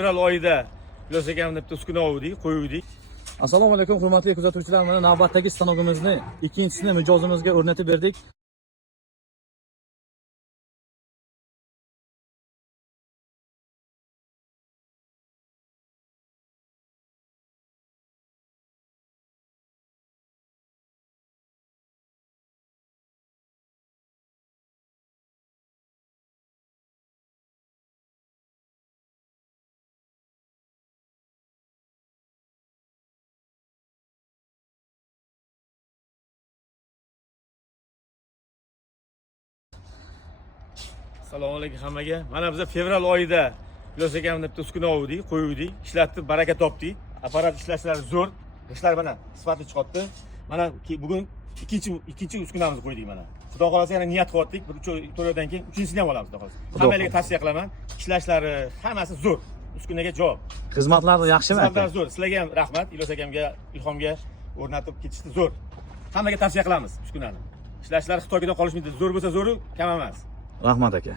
Fevral oyida Ilyos akamni bitta uskuna oldik, qo'ydik. Assalomu alaykum hurmatli kuzatuvchilar, mana navbatdagi stanogimizni ikkinchisini mijozimizga o'rnatib berdik. Assalomu alaykum hammaga. Mana biz fevral oyida Ilyos akamni bitta uskuna oldik, qo'ydik, ishlatib, baraka topdik. Apparat ishlashlari zo'r. Ishlar mana sifatli chiqibdi. Mana bugun ikkinchi uskunamizni qo'ydik mana. Xudo xolasa yana niyat qilyaptik. Bir 3 oydan keyin uchinchisini ham olamiz, xudo xolasa. Hammalarga tavsiya qilaman. Ishlashlari hammasi zo'r. Uskunaga javob. Xizmatlari yaxshimi? Xizmatlari zo'r. Sizlarga ham rahmat. Ilyos akamga, Ilhomga o'rnatib ketishdi zo'r. Hammaga tavsiya qilamiz uskunani. Ishlashlari Xitoydan qolishmaydi. Zo'r bo'lsa zo'ru, kam emas. Rahmat aka.